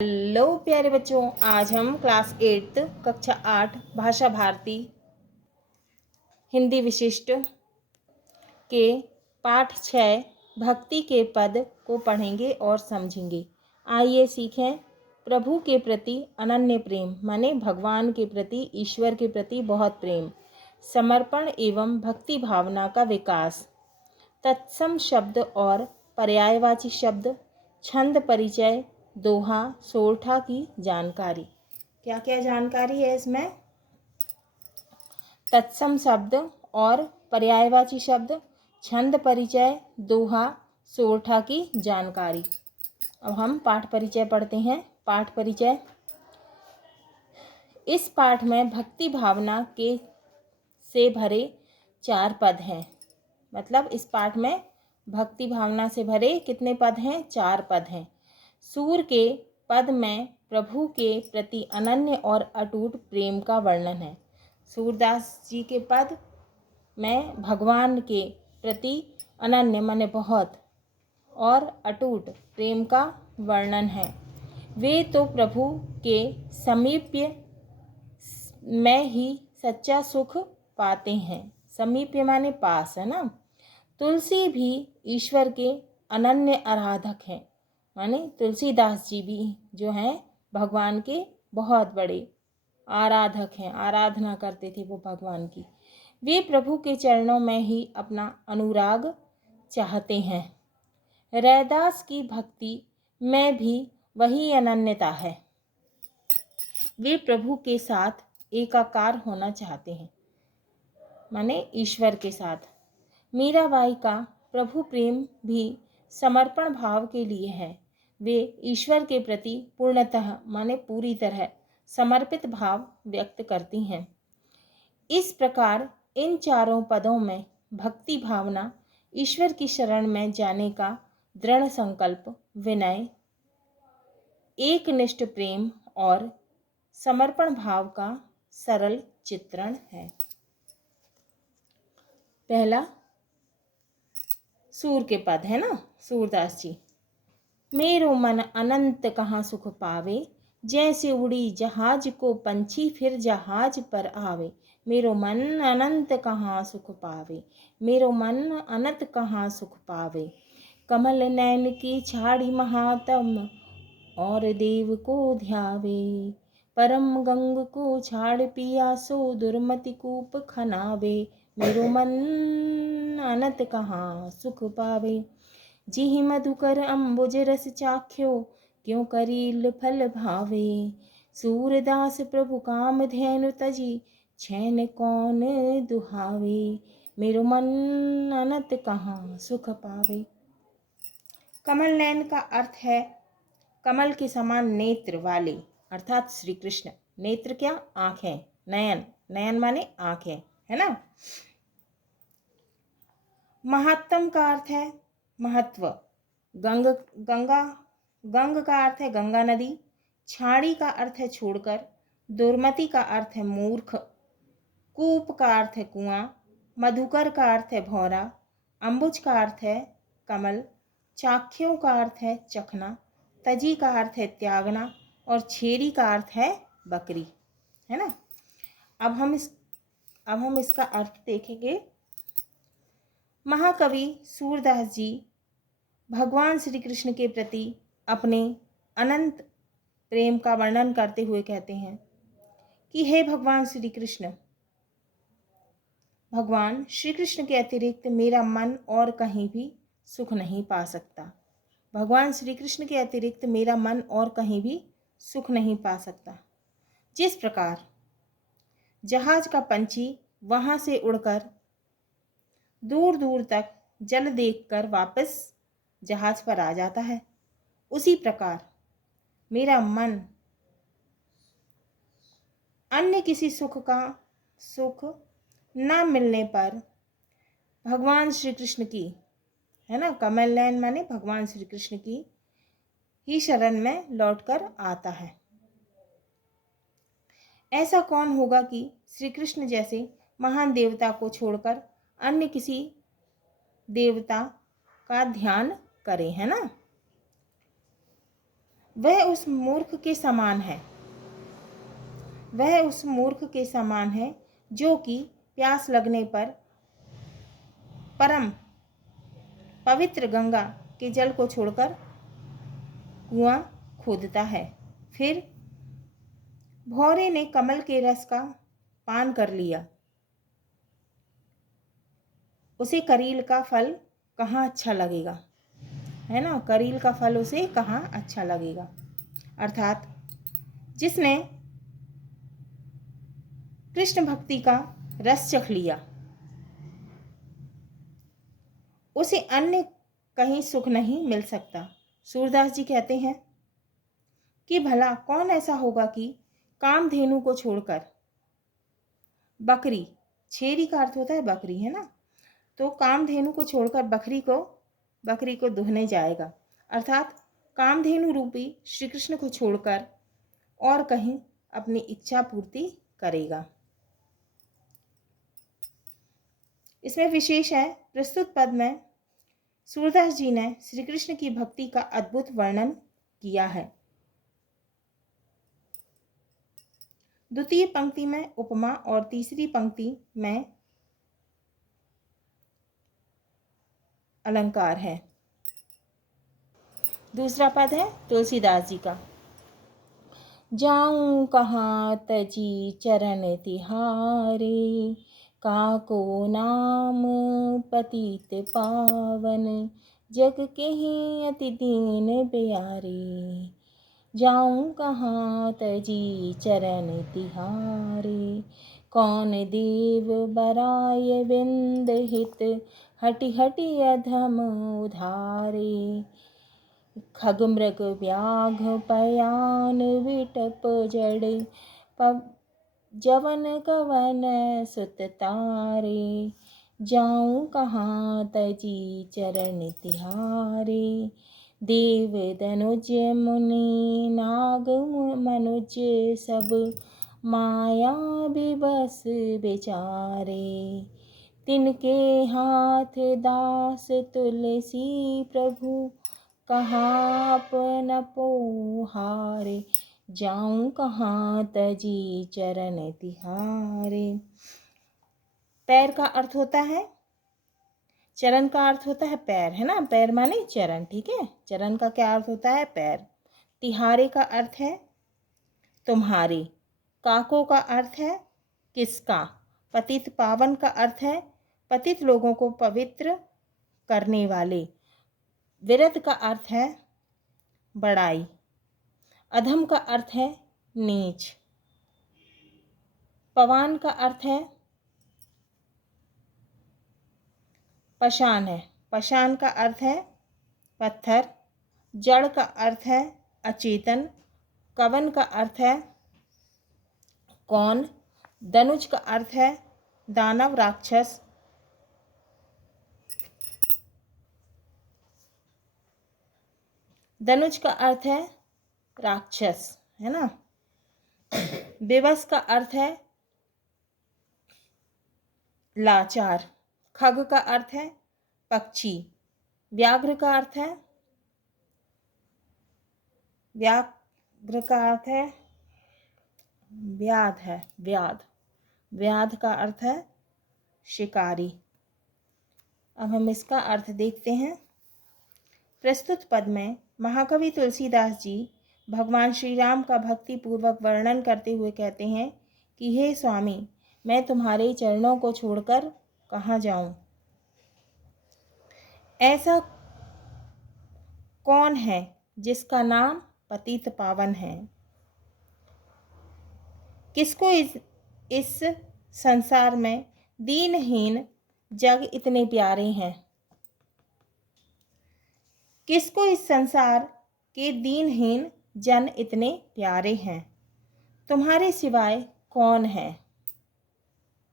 Hello प्यारे बच्चों, आज हम क्लास 8 कक्षा 8 भाषा भारती हिंदी विशिष्ट के पाठ 6 भक्ति के पद को पढ़ेंगे और समझेंगे। आइए सीखें। प्रभु के प्रति अनन्य प्रेम माने भगवान के प्रति, ईश्वर के प्रति बहुत प्रेम, समर्पण एवं भक्ति भावना का विकास। तत्सम शब्द और पर्यायवाची शब्द, छंद परिचय, दोहा, सोरठा की जानकारी। क्या क्या जानकारी है इसमें? तत्सम शब्द और पर्यायवाची शब्द, छंद परिचय, दोहा, सोरठा की जानकारी। अब हम पाठ परिचय पढ़ते हैं। पाठ परिचय। इस पाठ में भक्ति भावना के से भरे 4 पद हैं। मतलब इस पाठ में भक्ति भावना से भरे कितने पद हैं? 4 पद हैं। सूर के पद में प्रभु के प्रति अनन्य और अटूट प्रेम का वर्णन है। सूरदास जी के पद में भगवान के प्रति अनन्य माने बहुत और अटूट प्रेम का वर्णन है। वे तो प्रभु के समीप्य में ही सच्चा सुख पाते हैं। समीप्य माने पास, है ना। तुलसी भी ईश्वर के अनन्य आराधक हैं, माने तुलसीदास जी भी जो हैं भगवान के बहुत बड़े आराधक हैं, आराधना करते थे वो भगवान की। वे प्रभु के चरणों में ही अपना अनुराग चाहते हैं। रैदास की भक्ति में भी वही अनन्यता है। वे प्रभु के साथ एकाकार होना चाहते हैं, माने ईश्वर के साथ। मीराबाई का प्रभु प्रेम भी समर्पण भाव के लिए है। वे ईश्वर के प्रति पूर्णतः माने पूरी तरह समर्पित भाव व्यक्त करती हैं। इस प्रकार इन चारों पदों में भक्ति भावना, ईश्वर की शरण में जाने का दृढ़ संकल्प, विनय, एकनिष्ठ प्रेम और समर्पण भाव का सरल चित्रण है। पहला सूर के पद है ना, सूरदास जी। मेरो मन अनंत कहाँ सुख पावे, जैसे उड़ी जहाज को पंछी फिर जहाज पर आवे। मेरो मन अनंत कहाँ सुख पावे, मेरो मन अनंत कहाँ सुख पावे। कमल नैन की छाड़ी महातम और देव को ध्यावे। परम गंग को छाड़ पिया सो दुर्मति कूप खनावे। मेरो मन अनंत कहाँ सुख पावे। जिहि मधुकर अम्बुज रस चाख्यो, क्यों करील फल भावे। सूरदास प्रभु काम धेनु तजी, छैन कौन दुहावे। मेरो मन अनंत कहाँ सुख पावे। कमल नयन का अर्थ है कमल के समान नेत्र वाले, अर्थात श्री कृष्ण। नेत्र क्या? आंखें। नयन, नयन माने आंखें, है ना। महात्म का अर्थ है महत्व। गंग का अर्थ है गंगा नदी। छाड़ी का अर्थ है छोड़कर। दुर्मति का अर्थ है मूर्ख। कूप का अर्थ है कुआं। मधुकर का अर्थ है भौरा। अम्बुज का अर्थ है कमल। चाख्यों का अर्थ है चखना। तजी का अर्थ है त्यागना और छेरी का अर्थ है बकरी, है ना। अब हम इसका अर्थ देखेंगे। महाकवि सूरदास जी भगवान श्री कृष्ण के प्रति अपने अनंत प्रेम का वर्णन करते हुए कहते हैं कि हे भगवान श्री कृष्ण, भगवान श्री कृष्ण के अतिरिक्त मेरा मन और कहीं भी सुख नहीं पा सकता। भगवान श्री कृष्ण के अतिरिक्त मेरा मन और कहीं भी सुख नहीं पा सकता। जिस प्रकार जहाज का पंछी वहां से उड़कर दूर दूर तक जल देखकर वापस जहाज पर आ जाता है, उसी प्रकार मेरा मन अन्य किसी सुख न मिलने पर भगवान श्री कृष्ण की, है ना, कमल नयन माने भगवान श्री कृष्ण की ही शरण में लौटकर आता है। ऐसा कौन होगा कि श्री कृष्ण जैसे महान देवता को छोड़कर अन्य किसी देवता का ध्यान करे, है ना। वह उस मूर्ख के समान है, वह उस मूर्ख के समान है जो कि प्यास लगने पर परम पवित्र गंगा के जल को छोड़कर कुआं खोदता है। फिर भौरे ने कमल के रस का पान कर लिया, उसे करील का फल कहाँ अच्छा लगेगा, है ना। करील का फल उसे कहाँ अच्छा लगेगा। अर्थात जिसने कृष्ण भक्ति का रस चख लिया, उसे अन्य कहीं सुख नहीं मिल सकता। सूरदास जी कहते हैं कि भला कौन ऐसा होगा कि कामधेनु को छोड़कर बकरी, छेरी का अर्थ होता है बकरी, है ना, तो कामधेनु को छोड़कर बकरी को दुहने जाएगा। अर्थात कामधेनु रूपी श्री कृष्ण को छोड़कर और कहीं अपनी इच्छा पूर्ति करेगा। इसमें विशेष है, प्रस्तुत पद में सूरदास जी ने श्री कृष्ण की भक्ति का अद्भुत वर्णन किया है। द्वितीय पंक्ति में उपमा और तीसरी पंक्ति में अलंकार है। दूसरा पद है तुलसीदास जी का। जाऊं कहाँ तजी चरण तिहारे, काको नाम पतित पावन, जग के अति दीन प्यारे। जाऊं कहाँ तजी चरण तिहारे, कौन देव बराय बिंद हित, हटि हटि अधम उधारे। खग मृग व्याघ पयान विटप जड़, जवन कवन सुत तारे। जाऊं कहाँ तजी चरण तिहारे, देव दनुज मुनि नाग मनुज सब, माया बिबस बेचारे। तिनके हाथ दास तुलसी प्रभु, कहाँ अपन पोहारे। जाऊं कहाँ तजी चरण तिहारे। पैर का अर्थ होता है, चरण का अर्थ होता है पैर, है ना, पैर माने चरण, ठीक है। चरण का क्या अर्थ होता है, पैर। तिहारे का अर्थ है तुम्हारे। काको का अर्थ है किसका। पतित पावन का अर्थ है पतित लोगों को पवित्र करने वाले। विरध का अर्थ है बड़ाई। अधम का अर्थ है नीच। पवान का अर्थ है पशान है। पशान का अर्थ है पत्थर। जड़ का अर्थ है अचेतन। कवन का अर्थ है कौन। दनुज का अर्थ है दानव राक्षस। दनुज का अर्थ है राक्षस, है ना। बेबस का अर्थ है लाचार। खग का अर्थ है पक्षी। व्याघ्र का अर्थ है व्याध है व्याध। व्याध का अर्थ है शिकारी। अब हम इसका अर्थ देखते हैं। प्रस्तुत पद में महाकवि तुलसीदास जी भगवान श्री राम का भक्ति पूर्वक वर्णन करते हुए कहते हैं कि हे स्वामी, मैं तुम्हारे चरणों को छोड़कर कहाँ जाऊं। ऐसा कौन है जिसका नाम पतित पावन है। किसको इस संसार में दीनहीन जग इतने प्यारे हैं। किसको इस संसार के दीनहीन जन इतने प्यारे हैं। तुम्हारे सिवाय कौन है।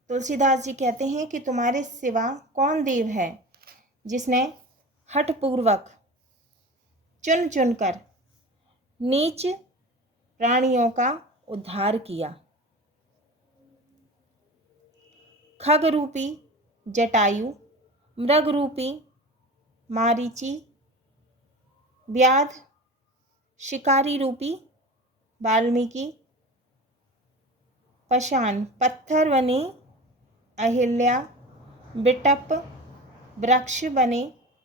तुलसीदास जी कहते हैं कि तुम्हारे सिवा कौन देव है जिसने हठपूर्वक चुन चुनकर नीच प्राणियों का उद्धार किया। खग रूपी जटायु, मृग रूपी मारीची, व्याध शिकारी रूपी वाल्मीकि, पाषाण पत्थर बने अहिल्या, बिटप वृक्ष बने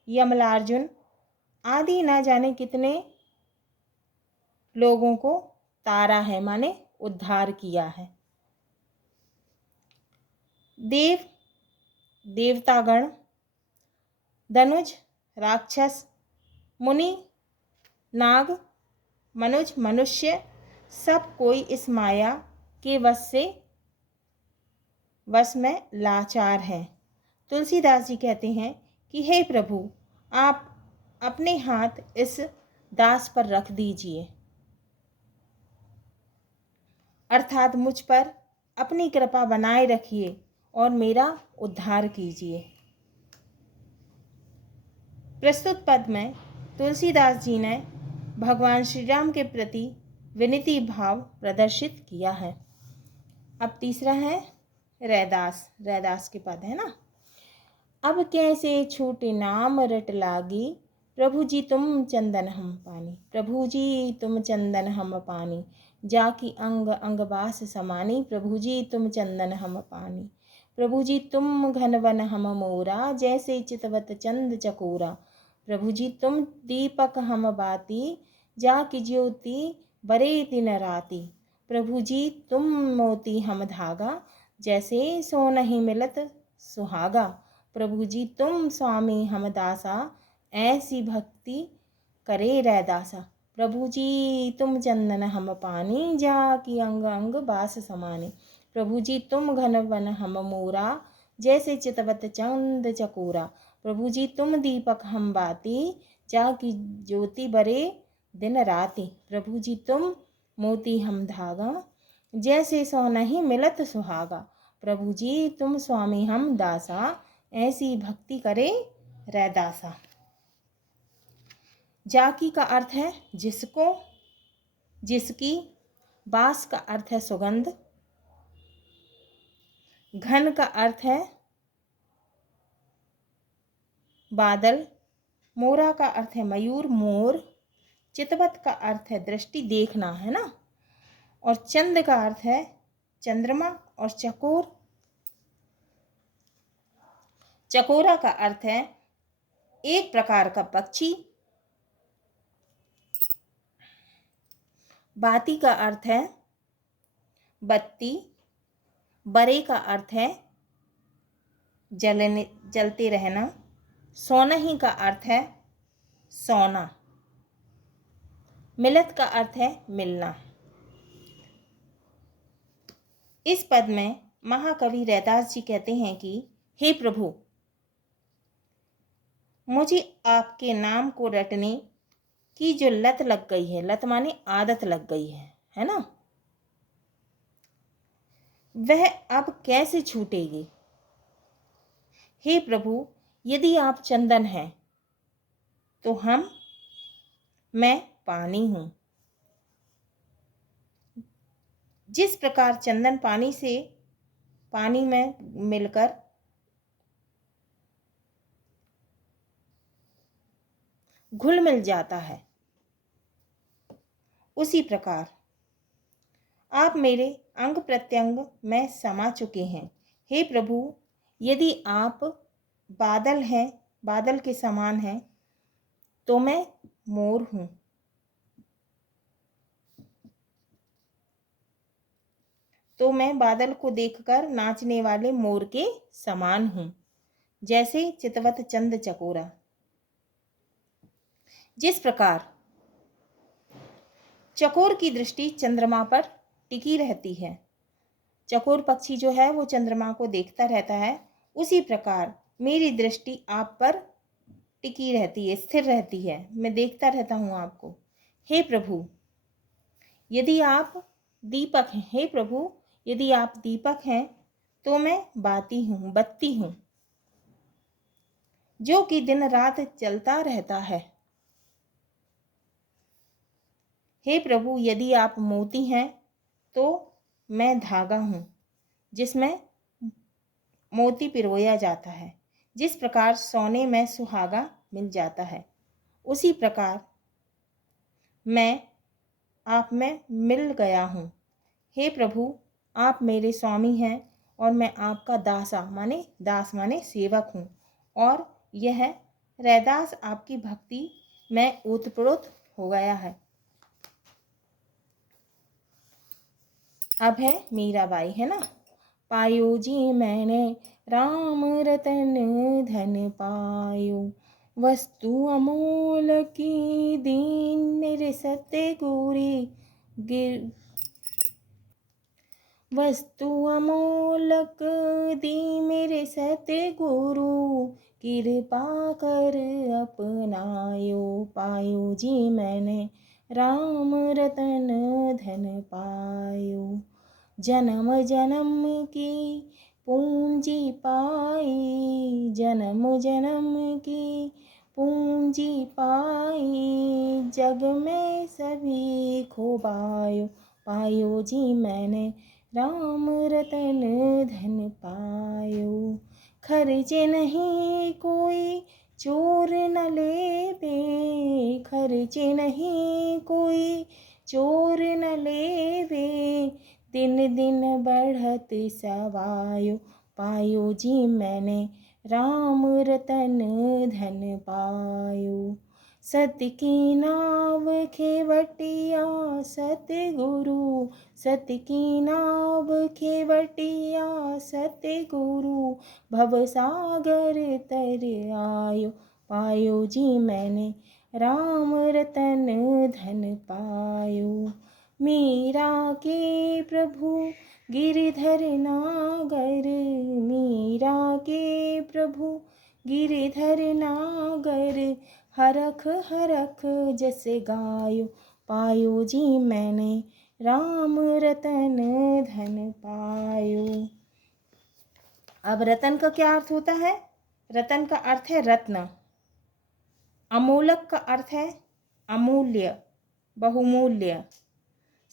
यमलार्जुन आदि न जाने कितने लोगों को तारा है, माने उद्धार किया है। देव देवतागण, धनुज राक्षस, मुनि नाग, मनुज मनुष्य, सब कोई इस माया के वश में लाचार है। तुलसीदास जी कहते हैं कि हे प्रभु, आप अपने हाथ इस दास पर रख दीजिए, अर्थात मुझ पर अपनी कृपा बनाए रखिए और मेरा उद्धार कीजिए। प्रस्तुत पद में तुलसीदास जी ने भगवान श्री राम के प्रति विनती भाव प्रदर्शित किया है। अब तीसरा है रैदास। रैदास के पद है ना। अब कैसे छूटे नाम रट लागी, प्रभु जी तुम चंदन हम पानी। प्रभु जी तुम चंदन हम पानी, जाकी अंग अंग बास समानी। प्रभु जी तुम चंदन हम पानी। प्रभु जी तुम घनवन हम मोरा, जैसे चितवत चंद चकोरा। प्रभु जी तुम दीपक हम बाती, जाकी ज्योति बरे दिन राती। प्रभु जी तुम मोती हम धागा, जैसे सो नहीं मिलत सुहागा। प्रभु जी तुम स्वामी हम दासा, ऐसी भक्ति करे रैदासा। प्रभु जी तुम चंदन हम पानी, जाकी अंग अंग बास समाने। प्रभु जी तुम घन वन हम मोरा, जैसे चितवत चंद चकोरा। प्रभु जी तुम दीपक हम बाती, जाकी ज्योति बरे दिन राती। प्रभु जी तुम मोती हम धागा, जैसे सो नहीं मिलत सुहागा। प्रभु जी तुम स्वामी हम दासा, ऐसी भक्ति करे रैदासा। जाकी का अर्थ है जिसको, जिसकी। बास का अर्थ है सुगंध। घन का अर्थ है बादल। मोरा का अर्थ है मयूर, मोर। चितवत का अर्थ है दृष्टि, देखना, है ना। और चंद का अर्थ है चंद्रमा। और चकोर, चकोरा का अर्थ है एक प्रकार का पक्षी। बाती का अर्थ है बत्ती। बरे का अर्थ है जलने, जलते रहना। सोनही का अर्थ है सोना। मिलत का अर्थ है मिलना। इस पद में महाकवि रैदास जी कहते हैं कि हे प्रभु, मुझे आपके नाम को रटने की जो लत लग गई है, लत माने आदत लग गई है ना, वह अब कैसे छूटेगी। हे प्रभु, यदि आप चंदन हैं तो मैं पानी हूं। जिस प्रकार चंदन पानी में मिलकर घुल मिल जाता है, उसी प्रकार आप मेरे अंग प्रत्यंग में समा चुके हैं। हे प्रभु, यदि आप बादल हैं, बादल के समान हैं, तो मैं मोर हूं। तो मैं बादल को देखकर नाचने वाले मोर के समान हूं, जैसे चितवत चंद चकोरा। जिस प्रकार चकोर की दृष्टि चंद्रमा पर टिकी रहती है, चकोर पक्षी जो है वो चंद्रमा को देखता रहता है, उसी प्रकार मेरी दृष्टि आप पर टिकी रहती है, स्थिर रहती है, मैं देखता रहता हूं आपको। हे प्रभु, यदि आप दीपक हैं, हे प्रभु, यदि आप दीपक हैं तो मैं बाती हूं, बत्ती हूं, जो कि दिन रात चलता रहता है। हे प्रभु, यदि आप मोती हैं तो मैं धागा हूं, जिसमें मोती पिरोया जाता है। जिस प्रकार सोने में सुहागा मिल जाता है, उसी प्रकार मैं आप में मिल गया हूँ। हे प्रभु, आप मेरे स्वामी हैं और मैं आपका दास माने सेवक हूँ। और यह रैदास आपकी भक्ति में ओतप्रोत हो गया है। अब है मीराबाई, है ना। पायो जी मैंने राम रतन धन पायो, वस्तु अमोल की दीन मेरे सत्य गुरी गिर वस्तु अमोलक दी मेरे सत्य गुरु, कृपा कर अपनायो। पायो जी मैंने राम रतन धन पायो, जन्म जन्म की पूंजी पाई, जन्म जन्म की पूंजी पाई, जग में सभी खोबायो। पायो जी मैंने राम रतन धन पायो, खर्चे नहीं कोई चोर न लेवे, खर्चे नहीं कोई चोर न लेवे, दिन दिन बढ़त सवायो। पायो जी मैंने राम रतन धन पायो, सत्य की नाव खेवटिया सतगुरु, सत्य की नाव खेवटिया सतगुरु, भवसागर तर आयो। पायो जी मैंने राम रतन धन पायो, मीरा के प्रभु गिरधर नागर, मीरा के प्रभु गिरधर नागर, हरख हरख जस गायो। पायो जी मैंने राम रतन धन पायो। अब रतन का क्या अर्थ होता है? रतन का अर्थ है रत्न। अमोलक का अर्थ है अमूल्य, बहुमूल्य।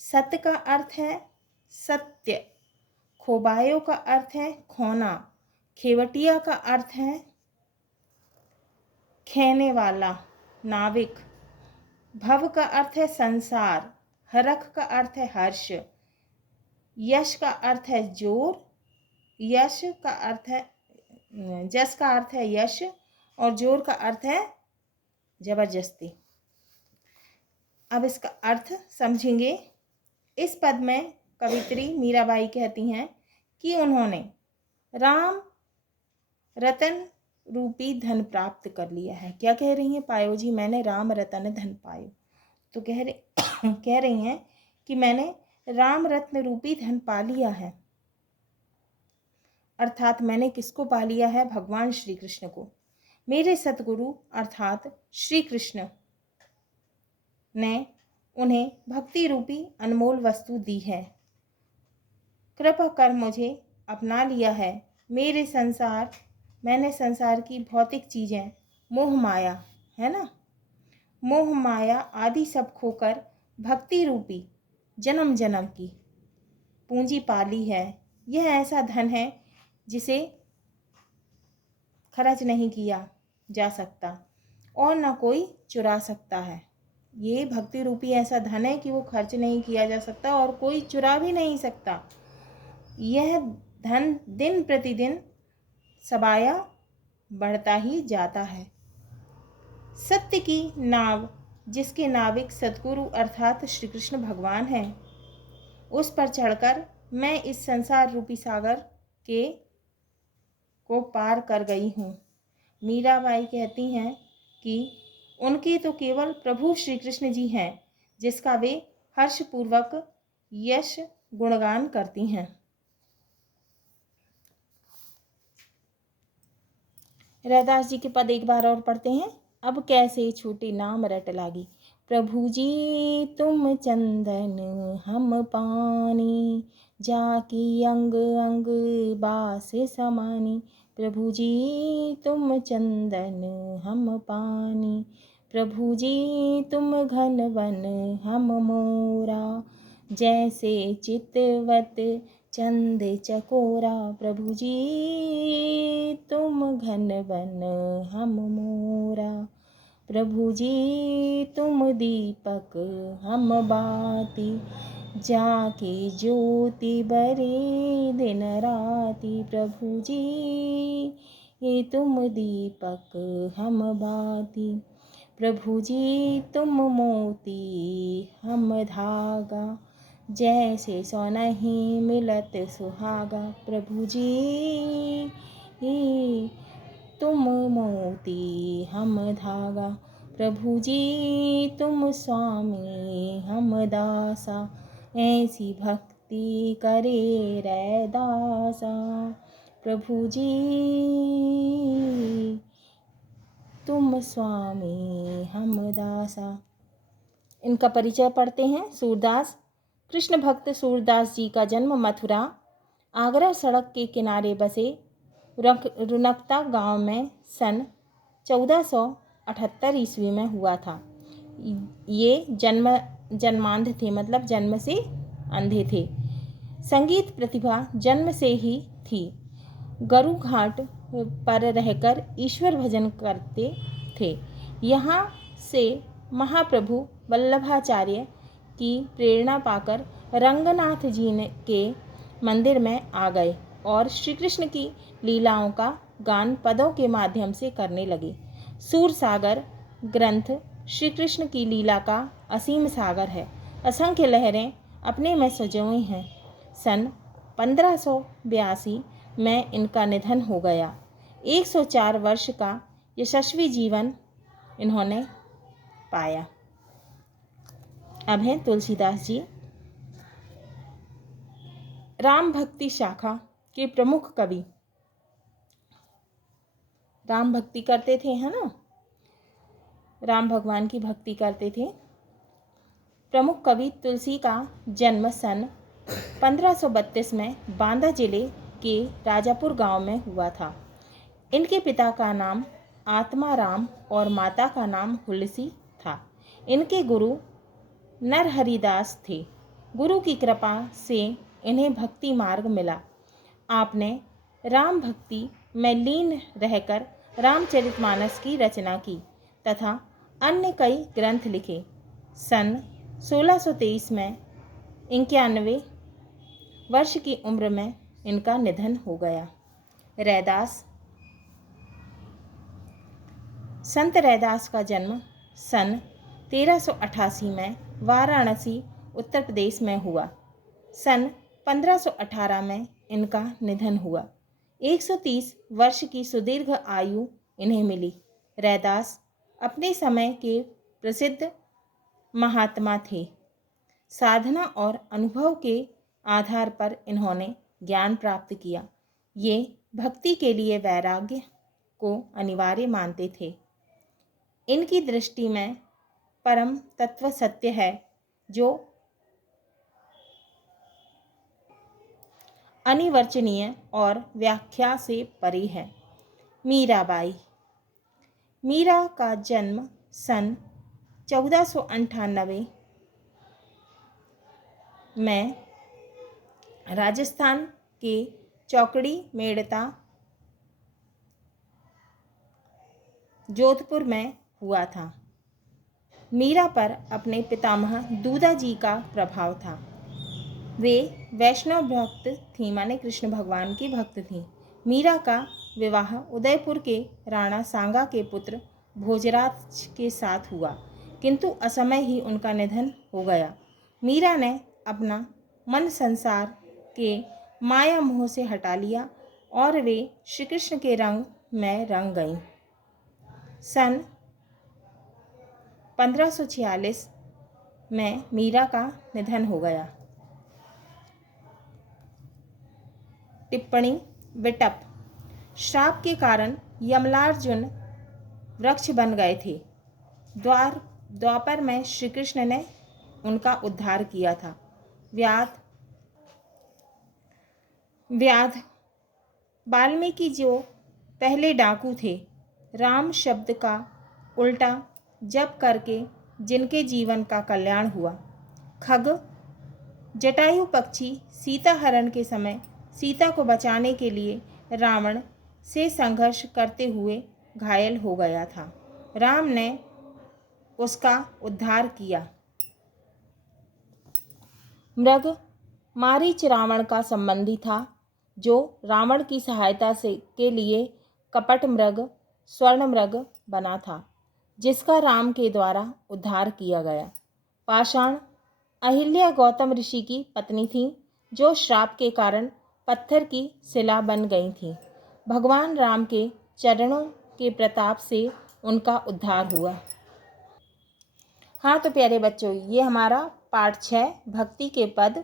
सत्य का अर्थ है सत्य। खोबायो का अर्थ है खोना। खेवटिया का अर्थ है खेने वाला, नाविक। भव का अर्थ है संसार। हरख का अर्थ है हर्ष। यश का अर्थ है जोर। यश का अर्थ है जस का अर्थ है यश और जोर का अर्थ है जबरदस्ती। अब इसका अर्थ समझेंगे। इस पद में कवित्री मीराबाई कहती हैं कि उन्होंने राम रतन रूपी धन प्राप्त कर लिया है। क्या कह रही हैं? पायो जी मैंने राम रतन धन पायो। तो कह रही हैं कि मैंने राम रत्न रूपी धन पा लिया है। अर्थात मैंने किसको पा लिया है? भगवान श्री कृष्ण को। मेरे सतगुरु अर्थात श्री कृष्ण ने उन्हें भक्ति रूपी अनमोल वस्तु दी है। कृपा कर मुझे अपना लिया है। मैंने संसार की भौतिक चीज़ें, मोह माया, है ना, मोह माया आदि सब खोकर भक्ति रूपी जन्म जन्म की पूंजी पाली है। यह ऐसा धन है जिसे खर्च नहीं किया जा सकता और न कोई चुरा सकता है। ये भक्ति रूपी ऐसा धन है कि वो खर्च नहीं किया जा सकता और कोई चुरा भी नहीं सकता। यह धन दिन प्रतिदिन सबाया बढ़ता ही जाता है। सत्य की नाव, जिसके नाविक सतगुरु अर्थात श्री कृष्ण भगवान हैं, उस पर चढ़कर मैं इस संसार रूपी सागर को पार कर गई हूँ। मीराबाई कहती हैं कि उनके तो केवल प्रभु श्री कृष्ण जी हैं, जिसका वे हर्षपूर्वक यश गुणगान करती हैं। रैदास जी के पद एक बार और पढ़ते हैं। अब कैसे छूटी नाम रट लागी, प्रभु जी तुम चंदन हम पानी, जाकी अंग अंग बास समानी। प्रभु जी तुम चंदन हम पानी, प्रभु जी तुम घन वन हम मोरा, जैसे चितवत चंद चकोरा। प्रभु जी तुम घन वन हम मोरा, प्रभु जी तुम दीपक हम बाती, जाके ज्योति बरे दिन राति। प्रभु जी ये तुम दीपक हम बाती, प्रभु जी तुम मोती हम धागा, जैसे सो नहीं मिलत सुहागा। प्रभु जी तुम मोती हम धागा, प्रभु जी तुम स्वामी हम दासा, ऐसी भक्ति करे रैदासा। प्रभु जी तुम स्वामी हम दासा। इनका परिचय पढ़ते हैं। सूरदास। कृष्ण भक्त सूरदास जी का जन्म मथुरा आगरा सड़क के किनारे बसे रुनकता गांव में सन 1478 ईस्वी में हुआ था। ये जन्मांध थे, मतलब जन्म से अंधे थे। संगीत प्रतिभा जन्म से ही थी। गरु घाट पर रहकर ईश्वर भजन करते थे। यहाँ से महाप्रभु वल्लभाचार्य की प्रेरणा पाकर रंगनाथ जी के मंदिर में आ गए और श्री कृष्ण की लीलाओं का गान पदों के माध्यम से करने लगे। सूर सागर ग्रंथ श्री कृष्ण की लीला का असीम सागर है। असंख्य लहरें अपने में सजोई हैं। सन 1582 में इनका निधन हो गया। 104 वर्ष का यशस्वी जीवन इन्होंने पाया। अब हैं तुलसीदास जी। राम भक्ति शाखा के प्रमुख कवि। राम भक्ति करते थे, है ना, राम भगवान की भक्ति करते थे। प्रमुख कवि तुलसी का जन्म सन 1532 में बांदा जिले के राजापुर गांव में हुआ था। इनके पिता का नाम आत्माराम और माता का नाम हुलसी था। इनके गुरु नरहरिदास थे। गुरु की कृपा से इन्हें भक्ति मार्ग मिला। आपने राम भक्ति में लीन रहकर रामचरितमानस की रचना की तथा अन्य कई ग्रंथ लिखे। सन 1623 में 91 वर्ष की उम्र में इनका निधन हो गया। रैदास। संत रैदास का जन्म सन 1388 में वाराणसी उत्तर प्रदेश में हुआ। सन 1518 में इनका निधन हुआ। 130 वर्ष की सुदीर्घ आयु इन्हें मिली। रैदास अपने समय के प्रसिद्ध महात्मा थे। साधना और अनुभव के आधार पर इन्होंने ज्ञान प्राप्त किया। ये भक्ति के लिए वैराग्य को अनिवार्य मानते थे। इनकी दृष्टि में परम तत्व सत्य है जो अनिर्वचनीय और व्याख्या से परे है। मीराबाई। मीरा का जन्म सन 1498 में राजस्थान के चौकड़ी मेड़ता जोधपुर में हुआ था। मीरा पर अपने पितामह दूधा जी का प्रभाव था। वे वैष्णव भक्त थीं, माने कृष्ण भगवान की भक्त थीं। मीरा का विवाह उदयपुर के राणा सांगा के पुत्र भोजराज के साथ हुआ, किंतु असमय ही उनका निधन हो गया। मीरा ने अपना मन संसार के माया मोह से हटा लिया और वे श्री कृष्ण के रंग में रंग गईं। सन 1546 में मीरा का निधन हो गया। टिप्पणी। विटप। श्राप के कारण यमलार्जुन वृक्ष बन गए थे। द्वापर में श्री कृष्ण ने उनका उद्धार किया था। व्याध। वाल्मीकि जो पहले डाकू थे, राम शब्द का उल्टा जप करके जिनके जीवन का कल्याण हुआ। खग। जटायु पक्षी सीता हरण के समय सीता को बचाने के लिए रावण से संघर्ष करते हुए घायल हो गया था। राम ने उसका उद्धार किया। मृग मारीच रावण का संबंधी था, जो रावण की सहायता से के लिए कपट मृग स्वर्ण मृग बना था, जिसका राम के द्वारा उद्धार किया गया। पाषाण अहिल्या गौतम ऋषि की पत्नी थी, जो श्राप के कारण पत्थर की शिला बन गई थी। भगवान राम के चरणों के प्रताप से उनका उद्धार हुआ। हाँ तो प्यारे बच्चों, ये हमारा पाठ 6 भक्ति के पद